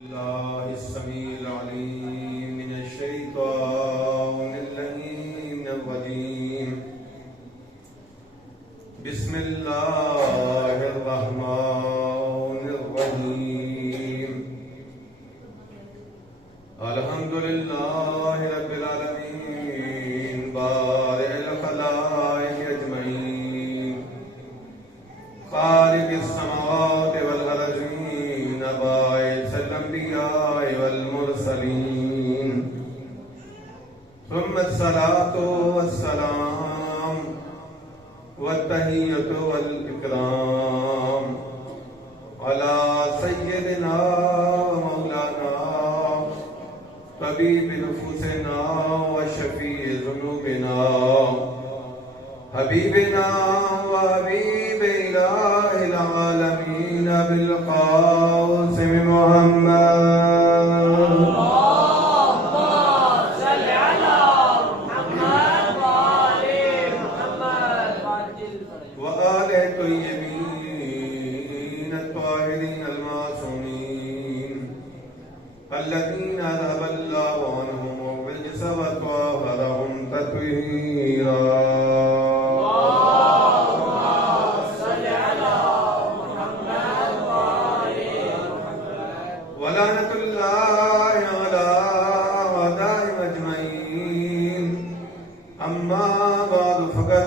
الله السميع العليم من الشيطان اللعين الرجيم. بسم الله الرحمن الرحيم. الحمد لله رب العالمين بارئ الخلائق أجمعين خالق السماوات والأرضين باعث الأنبياء والمرسلين ثم الصلاة والسلام والتحية والإكرام على سيدنا ومولانا طبيب نفوسنا وشفيع ذنوبنا حبيبنا وحبيب إله العالمين بالقاسم محمد اللهم صل على محمد وآل محمد وآل الطيبين الطاهرين المعصومين الذين ذهب الله عنهم بالجسد وطهرهم تطهيرا. ولعنة الله على أعدائهم أجمعين. أما بعد فقد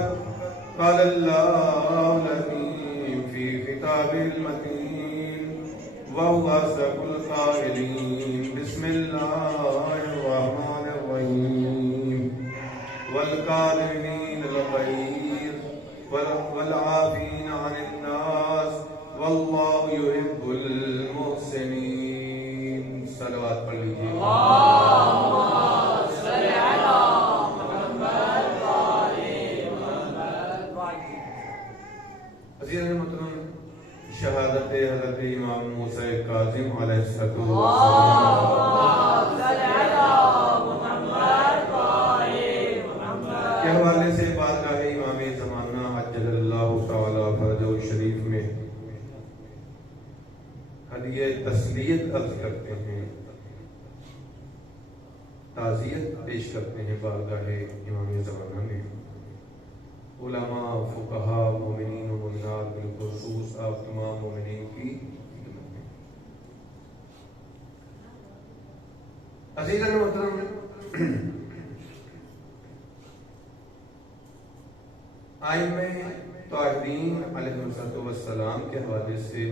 قال الله العظيم في كتابه المتين وهو أصدق القائلين. بسم الله الرحمن الرحيم. والكاظمين الغيظ والعافين عن الناس والله يحب المحسنين. صلوات پڑھ لیجیے. اللهم صل على محمد وآل محمد. عزیز محترم، شہادت حضرت امام موسیٰ کاظم علیہ السلام اللهم صل على محمد وآل محمد کے حوالے سے بارگاہ امام زمانہ عجل اللہ تعالی فرجہ شریف میں ہدیہ تسلیت عرض کرتے ہیں، تعزیت پیش کرتے ہیں بارگاہ امام زمانہ میں. علماء، فقہاء، مومنین و مومنات بالخصوص آپ تمام مومنین کی خدمت میں. عزیزان محترم، ائمہ طاہرین علیہ السلام کے حوالے سے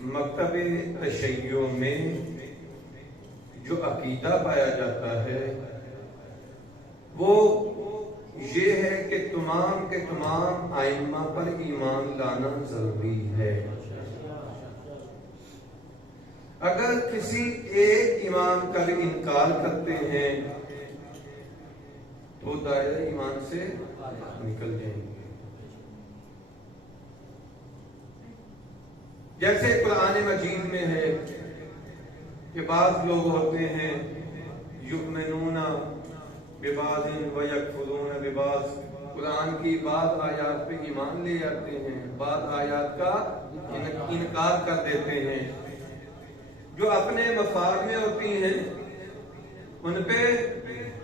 مکتب تشیع میں جو عقیدہ پایا جاتا ہے وہ یہ ہے کہ تمام کے تمام ائمہ پر ایمان لانا ضروری ہے. اگر کسی ایک امام کا بھی انکار کرتے ہیں تو دائرہ ایمان سے نکل جائیں گے. جیسے قرآن مجید میں ہے کہ بعض لوگ ہوتے ہیں یؤمنون ببعض ویکفرون ببعض، قرآن کی بعض آیات پہ ایمان لے آتے ہیں، بعض آیات کا انکار کر دیتے ہیں. جو اپنے مفاد میں ہوتی ہیں ان پہ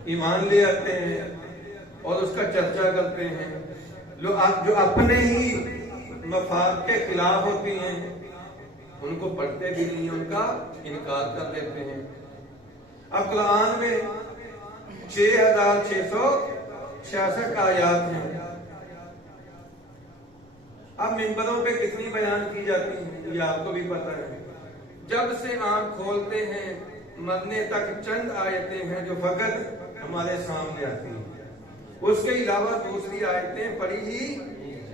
ایمان لے آتے ہیں اور اس کا چرچا کرتے ہیں. جو اپنے ہی مفاد کے خلاف ہوتی ہیں ان کو پڑھتے بھی نہیں، ان کا انکار کر دیتے ہیں. اب قرآن میں 6666 آیات ہیں. اب ممبروں پہ کتنی بیان کی جاتی ہیں یہ آپ کو بھی پتہ ہے. جب سے آنکھ کھولتے ہیں مرنے تک چند آیتیں ہیں جو فقط ہمارے سامنے آتی ہیں، اس کے علاوہ دوسری آیتیں پڑھی ہی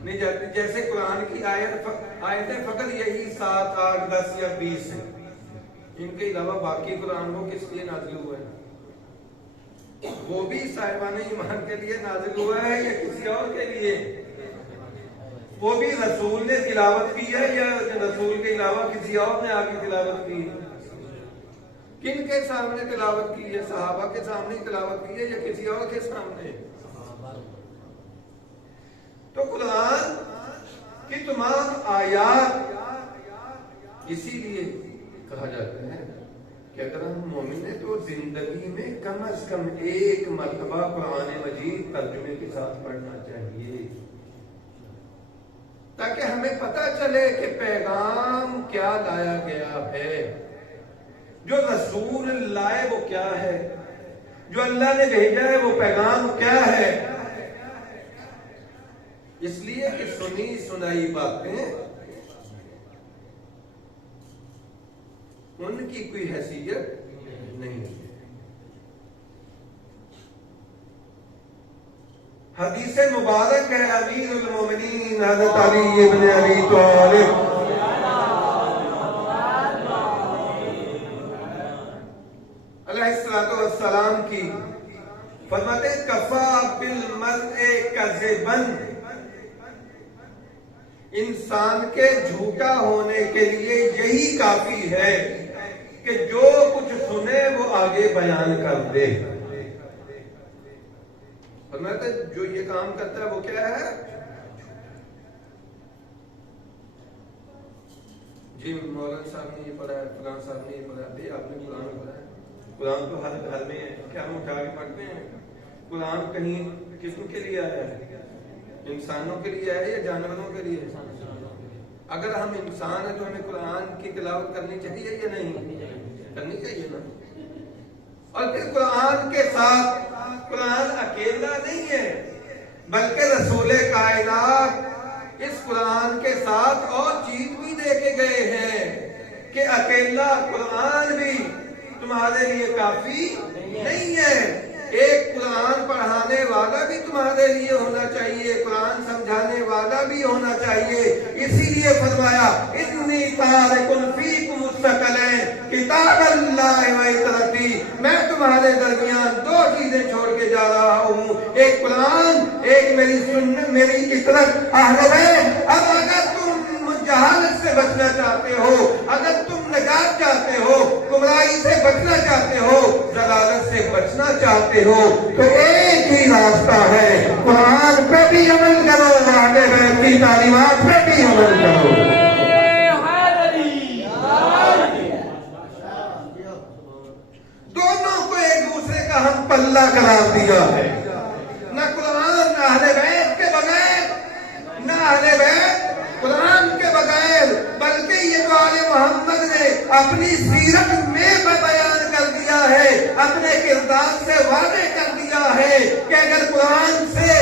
نہیں جاتی. جیسے قرآن کی آیتیں فقط یہی 7، 8، 10 یا 20 ہیں. ان کے علاوہ باقی قرآن وہ کس لیے نازل ہوا ہے؟ وہ بھی صاحبان ایمان کے لیے نازل ہوا ہے یا کسی اور کے لیے؟ وہ بھی رسول نے تلاوت کی ہے یا رسول کے علاوہ کسی اور نے آگے تلاوت کی؟ کن کے سامنے تلاوت کی ہے؟ صحابہ کے سامنے تلاوت کی ہے یا کسی اور کے سامنے؟ تو قرآن کی تمام آیات اسی لیے کہا جاتا ہے کہ اگر ہم مومن ہیں تو زندگی میں کم از کم ایک مرتبہ قرآن مجید ترجمے کے ساتھ پڑھنا چاہیے، تاکہ ہمیں پتہ چلے کہ پیغام کیا لایا گیا ہے، جو رسول لائے وہ کیا ہے، جو اللہ نے بھیجا ہے وہ پیغام کیا ہے۔ اس لیے کہ سنی سنائی باتیں ان کی کوئی حیثیت نہیں ہے۔ حدیث مبارک ہے امیر المومنین حضرت علی ابن ابی طالب علیہ الصلوۃ والسلام کی، فرماتے ہیں کفا بالمرء کذبا، انسان کے جھوٹا ہونے کے لیے یہی کافی ہے کہ جو کچھ سنے وہ آگے بیان کر دے۔ فرماتے ہیں جو یہ کام کرتا ہے وہ کیا ہے؟ جی مولانا صاحب نے یہ پڑھا ہے، فلاں صاحب نے یہ پڑھا ہے، بھائی آپ نے قرآن پڑھا ہے، قرآن تو ہر گھر میں ہے، کیا ہم اٹھا کے پڑھتے ہیں؟ قرآن کہیں کس کے لیے آیا ہے؟ انسانوں کے لیے آیا ہے یا جانوروں کے لیے؟ اگر ہم انسان ہیں تو ہمیں قرآن کی تلاوت کرنی چاہیے یا نہیں؟ کرنی چاہیے نا۔ اور پھر قرآن کے ساتھ قرآن اکیلا نہیں ہے بلکہ رسول کائنات اس قرآن کے ساتھ اور چیز بھی دے کے گئے ہیں کہ اکیلا قرآن بھی تمہارے لیے کافی نہیں ہے، ایک قرآن پڑھانے والا بھی تمہارے لیے ہونا چاہیے، قرآن سمجھانے والا بھی ہونا چاہیے۔ اسی لیے فرمایا انی تارک فیکم الثقلین کتاب اللہ و عترتی، میں تمہارے درمیان دو چیزیں چھوڑ کے جا رہا ہوں، ایک قرآن، ایک میری سنت، میری عترت اہل بیت۔ اب اگر تم جہالت سے بچنا چاہتے ہو، اگر تم نجات چاہتے ہو، گمراہی سے بچنا چاہتے ہو، ضلالت سے بچنا چاہتے ہو، تو ایک ہی راستہ ہے، قرآن پہ بھی عمل کرو، اہل بیت کی تعلیمات پہ بھی عمل کرو۔ دونوں کو ایک دوسرے کا ہم پلہ قرار دیا ہے، نہ قرآن نہ اہل بیت کے بغیر، نہ اہل بیت قرآن کے بغیر، بلکہ یہ جو آل محمد نے اپنی سیرت میں بیان کر دیا ہے، اپنے کردار سے واضح کر دیا ہے کہ اگر قرآن سے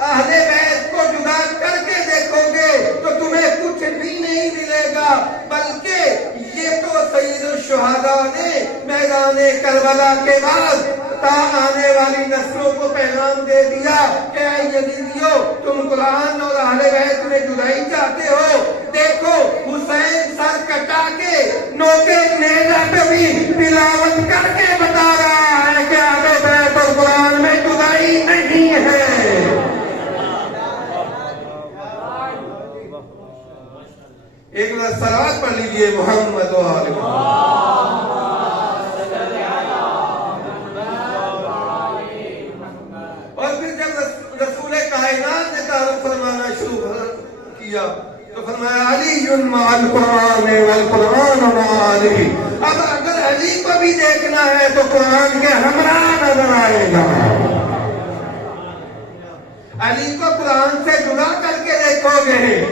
اہل بیت کو جدا کر کے دیکھو گے تو تمہیں کچھ بھی نہیں ملے گا، بلکہ یہ تو سید الشہداء نے میدان کربلا کے بعد تا آنے والی نسلوں کو پیغام دے دیا کہ اے یزیدیو، تم قرآن اور اہل بیت میں جدائی چاہتے ہو، دیکھو حسین سر کٹا کے نوکے نیزہ پہ بھی تلاوت کر کے بتا رہا ہے کہ اہل بیت اور قرآن میں جدائی نہیں ہے۔ ایک بار صلوات پڑھ لیجئے محمد و آل محمد۔ اور پھر جب رسول کائنات نے تعارف فرمانا شروع کیا تو فرمایا علی مع القرآن والقرآن مع علی۔ اب اگر علی کو بھی دیکھنا ہے تو قرآن کے ہمراہ نظر آئے گا، علی کو قرآن سے جدا کر کے دیکھو گے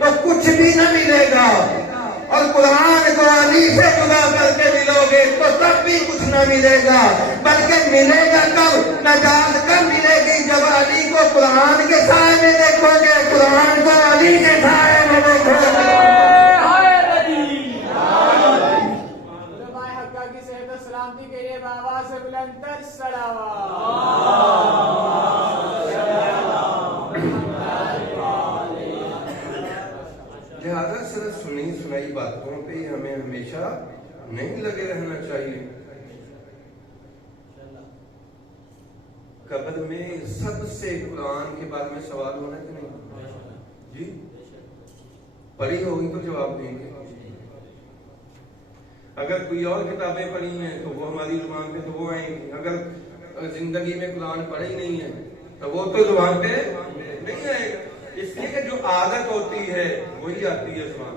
تو کچھ بھی نہ ملے گا، اور قرآن کو علی سے جدا کر کے ملو گے تو تب بھی کچھ نہ ملے گا، بلکہ ملے گا کب؟ نجات کب ملے گی؟ جب علی کو قرآن کے سائے میں دیکھو گے، قرآن کو علی کے سائے میں دیکھو گے۔ علماء حقہ کی صحت و سلامتی کے لیے بآواز بلند تر صلوات۔ لہذا صرف سنی سنائی باتوں پہ ہمیں ہمیشہ نہیں لگے رہنا چاہیے۔ قبر میں سب سے قرآن کے بارے میں سوال ہونا کہ نہیں؟ جی پڑھی ہوگی تو جواب دیں گے، اگر کوئی اور کتابیں پڑھی ہیں تو وہ ہماری زبان پہ تو وہ آئیں گی، اگر زندگی میں قرآن پڑھا ہی نہیں ہے تو وہ تو زبان پہ نہیں آئے گا۔ اس لیے کہ جو عادت ہوتی ہے وہی آتی ہے زبان۔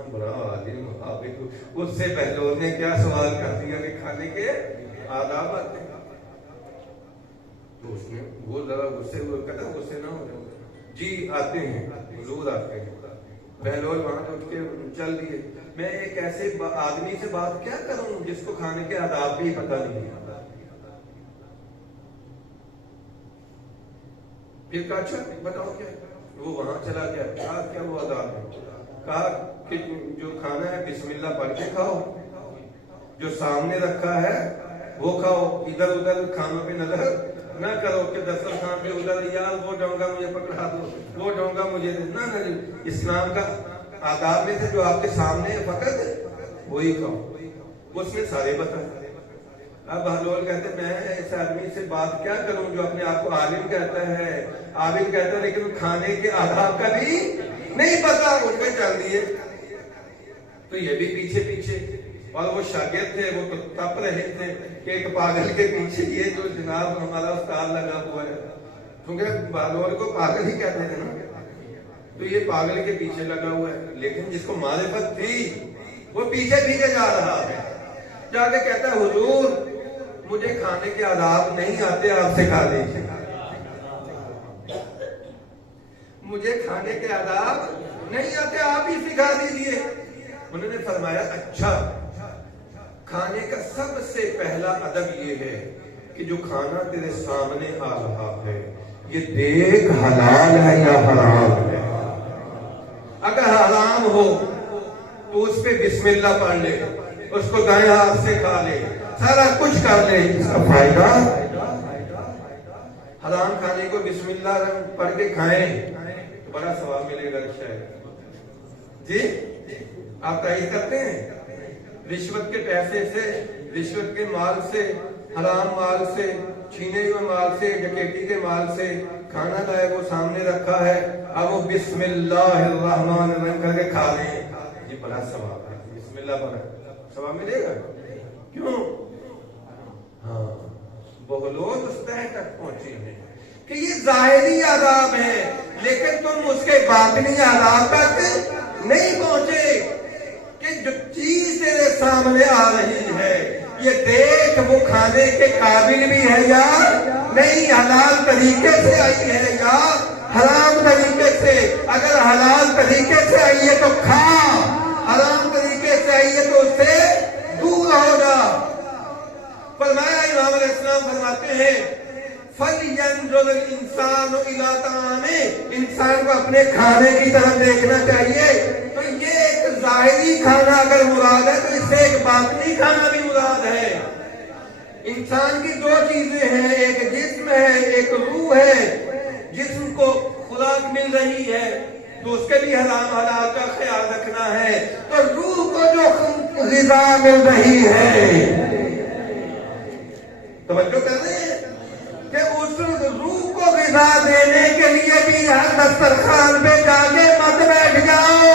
اتنا بڑا عالم حافظ، اس سے بہلول نے کیا سوال کر دیا کہ کھانے کے آداب آتے ہیں؟ تو اس نے وہ ذرا غصے ہوئے، کہتا غصے نہ ہو جاؤ، جی آتے ہیں حضور آتے ہیں۔ بہلول وہاں سے اٹھ کے چل دیے۔ میں ایک ایسے آدمی سے بات کیا کروں جس کو کھانے کے آداب بھی پتہ نہیں ہے؟ پھر کہا اچھا بتاؤ کیا؟ وہ وہاں چلا گیا، کہا کیا وہ آداب ہے؟ کہا کہ جو کھانا ہے بسم اللہ پڑھ کے کھاؤ، جو سامنے رکھا ہے وہ کھاؤ، ادھر ادھر کھانوں پہ نظر نہ کرو کہ دسترخوان پہ ادھر یار وہ ڈونگا مجھے پکڑا دو، وہ ڈونگا مجھے دے، نہ اسلام کا آداب میں سے جو آپ کے سامنے ہے فقط وہی کھاؤ۔ اس نے سارے بتائے۔ اب بہلول کہتے میں اس آدمی سے بات کیا کروں جو اپنے آپ کو عالم کہتا ہے، عابد کہتا ہے، لیکن کھانے کے آداب کا بھی نہیں پتا، ان پہ چل دیے۔ تو یہ بھی پیچھے پیچھے، اور وہ شاگرد تھے، وہ تو تپ رہے تھے کہ ایک پاگل کے پیچھے یہ جو جناب ہمارا استاد لگا ہوا ہے، کیونکہ بہلول کو پاگل ہی کہتے تھے نا، تو یہ پاگل کے پیچھے لگا ہوا ہے، لیکن جس کو معرفت تھی وہ پیچھے پیچھے جا رہا ہے، جا کے کہتا ہے حضور مجھے کھانے کے آداب نہیں آتے، آپ سکھا دیجیے، مجھے کھانے کے آداب نہیں آتے، آپ ہی سکھا دیجیے۔ انہوں نے فرمایا اچھا، کھانے کا سب سے پہلا ادب یہ ہے کہ جو کھانا تیرے سامنے آ رہا ہے یہ دیکھ حلال ہے یا حرام ہے۔ اگر حرام ہو تو اس پہ بسم اللہ پڑھ لے، اس کو دائیں ہاتھ سے کھا لے، سارا کچھ کر لے، اس کا فائدہ۔ حرام کھانے کو بسم اللہ پڑھ کے کھائیں تو بڑا ثواب ملے گا شاید۔ جی آپ تائید کرتے ہیں؟ رشوت کے پیسے سے، رشوت کے مال سے، حرام مال سے، چھینے ہوئے مال سے، ڈکیتی کے مال سے کھانا لائے، وہ سامنے رکھا ہے، اب وہ بسم اللہ الرحمن الرحیم کر کے کھا لیں، یہ بڑا ثواب ہے۔ بسم اللہ پڑھا ثواب ملے گا۔ کیوں؟ ہاں بہلول اس طرح تک پہنچے ہیں کہ یہ ظاہری آداب ہیں، لیکن تم اس کے باطنی آداب تک نہیں پہنچے کہ جو چیز تیرے سامنے آ رہی ہے یہ دیکھ وہ کھانے کے قابل بھی ہے یا نہیں، حلال طریقے سے آئی ہے یا حرام طریقے سے۔ اگر حلال طریقے سے آئی ہے تو کھا، حرام طریقے سے آئی ہے تو اس سے دور ہوگا۔ فرمایا امام علیہ السلام فرماتے ہیں فَلْيَنْظُرِ الْإِنسَانُ إِلَىٰ طَعَامِهِ، انسان کو اپنے کھانے کی طرف دیکھنا چاہیے۔ تو یہ ایک ظاہری کھانا اگر مراد ہے تو اس سے ایک باطنی کھانا بھی مراد ہے۔ انسان کی دو چیزیں ہیں، ایک جسم ہے، ایک روح ہے۔ جسم کو خوراک مل رہی ہے تو اس کے بھی حرام حلال کا خیال رکھنا ہے، تو روح کو جو غذا مل رہی ہے، توجہ کر رہے ہیں کہ اس روح کو غذا دینے کے لیے بھی ہر دسترخوان پہ جا کے مت بیٹھ جاؤ،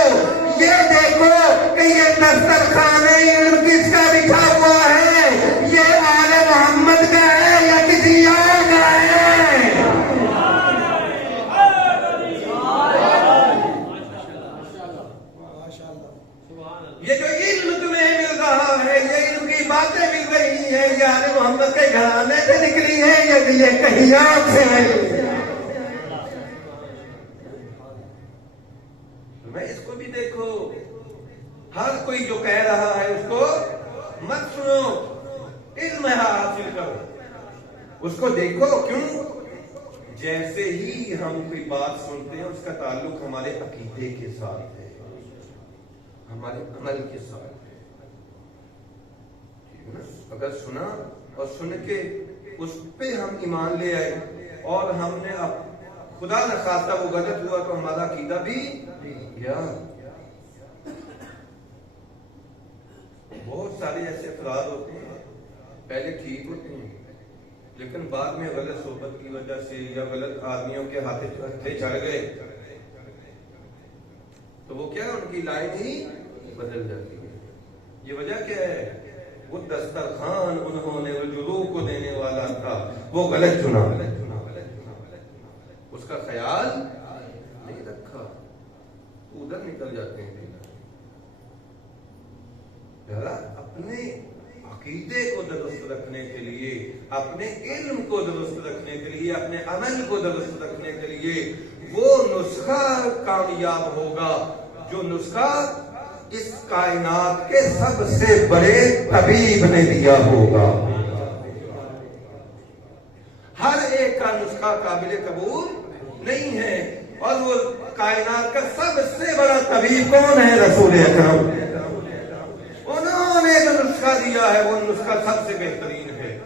یہ دیکھو کہ یہ دسترخوان علم کس کا بچھا ہوا ہے، یہ آل محمد کا ہے یا کسی اور کا ہے۔ یہ جو علم تمہیں مل رہا ہے، یہ علم کی باتیں مل رہی ہیں، یہ آل محمد کے گھرانے سے نکلی ہے یا یہ کہیں اور سے ہے؟ میں اس کو بھی دیکھو، ہر کوئی جو کہہ رہا ہے اس کو مت سنو، علم حاصل کرو، اس کو دیکھو۔ کیوں؟ جیسے ہی ہم کوئی بات سنتے ہیں اس کا تعلق ہمارے عقیدے کے ساتھ ہے، ہمارے عمل کے ساتھ ہے۔ اگر سنا اور سن کے اس پہ ہم ایمان لے آئے اور ہم نے اب خدا نہ خواستہ وہ غلط ہوا تو ہمارا عقیدہ بھی گیا۔ بہت سارے ایسے افراد ہوتے ہیں پہلے ٹھیک ہوتے ہیں لیکن بعد میں غلط صحبت کی وجہ سے یا غلط آدمیوں کے ہاتھے چڑھ گئے تو وہ کیا ان کی لائن ہی بدل جاتی ہے۔ یہ وجہ کیا ہے؟ وہ دسترخوان انہوں نے وہ جو روح کو دینے والا تھا وہ غلط چنا، اس کا خیال نہیں رکھا، ادھر نکل جاتے ہیں۔ ذرا اپنے عقیدے کو درست رکھنے کے لیے، اپنے علم کو درست رکھنے کے لیے، اپنے عمل کو درست رکھنے کے لیے وہ نسخہ کامیاب ہوگا جو نسخہ اس کائنات کے سب سے بڑے طبیب نے دیا ہوگا۔ ہر ایک کا نسخہ قابل قبول نہیں ہے، اور وہ کائنات کا سب سے بڑا طبیب کون ہے؟ رسول اکرم۔ انہوں نے جو نسخہ دیا ہے وہ نسخہ سب سے بہترین ہے،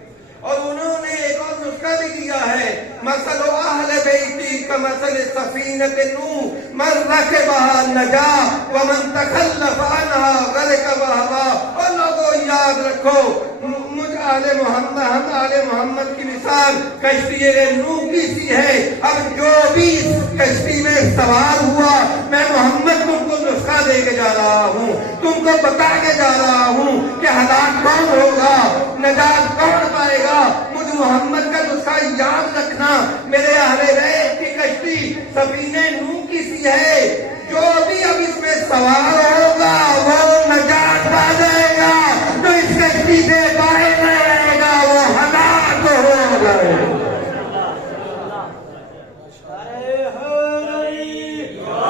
اور انہوں نے ایک اور نسخہ بھی دیا ہے، مثل اہل بیتی کمثل سفینۃ نوح من رکبھا نجا ومن تخلف عنہا غرق وہوا۔ اور لوگوں یاد رکھو، مجھ آل محمد، ہم آل محمد کی مثال کشتی نوح کی سی ہے۔ اب جو بھی اس کشتی میں سوار ہوا، میں محمد تم کو نسخہ دے کے جا رہا ہوں، تم کو بتا کے جا رہا ہوں کہ ہلاک کون ہوگا، نجات کون پائے گا۔ مجھ محمد کا نسخہ یاد رکھنا، میرے اہل بیت کی کشتی سفینہ نوح کی سی ہے، جو بھی اب اس میں سوار